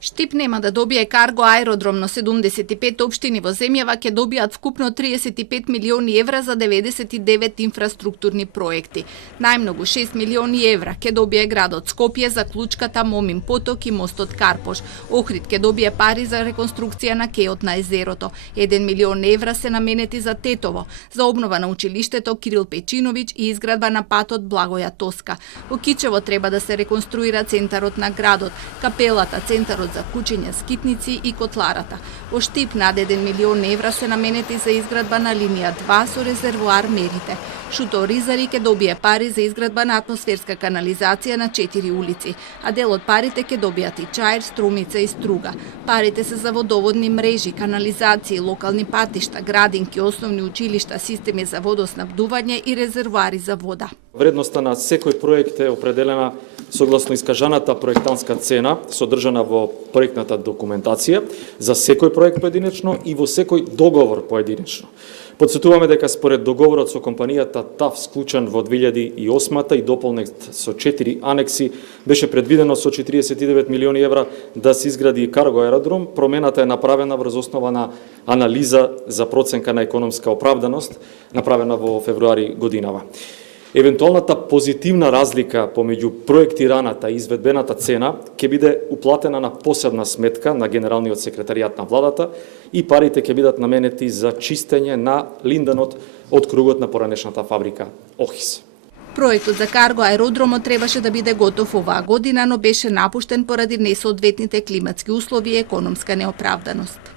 Штип нема да добие карго аеродром, но 75 општини во земјава ќе добијат вкупно 35 милиони евра за 99 инфраструктурни проекти. Најмногу 6 милиони евра ќе добие градот Скопје за клучката Момин поток и мостот Карпош. Охрид ќе добие пари за реконструкција на кеот на езерото. 1 милион евра се наменети за Тетово, за обнова на училиштето Кирил Печиновиќ и изградба на патот Благоја Тоска. Во Кичево треба да се реконструира центарот на градот, капелата, центарот за кучење, скитници и котларата. Во Штип над 1 милион евра се наменети за изградба на линија 2 со резервоар Мерите. Шуто Ризари ќе добие пари за изградба на атмосферска канализација на 4 улици, а дел од парите ќе добијат и Чаир, Струмица и Струга. Парите се за водоводни мрежи, канализации, локални патишта, градинки, основни училишта, системи за водоснабдување и резервоари за вода. Вредноста на секој проект е определена согласно искажаната проектантска цена, содржана во проектната документација за секој проект поединечно и во секој договор поединечно. Подсетуваме дека според договорот со компанијата ТАВ склучен во 2008 и дополнет со 4 анекси, беше предвидено со 49 милиони евра да се изгради карго аеродром. Промената е направена врз основа на анализа за проценка на економска оправданост, направена во февруари годинава. Евентуалната позитивна разлика помеѓу проектираната и изведбената цена ќе биде уплатена на посебна сметка на Генералниот секретаријат на владата и парите ќе бидат наменети за чистење на линденот од кругот на поранешната фабрика Охис. Проектот за карго аеродромот требаше да биде готов оваа година, но беше напуштен поради несоодветните климатски услови и економска неоправданост.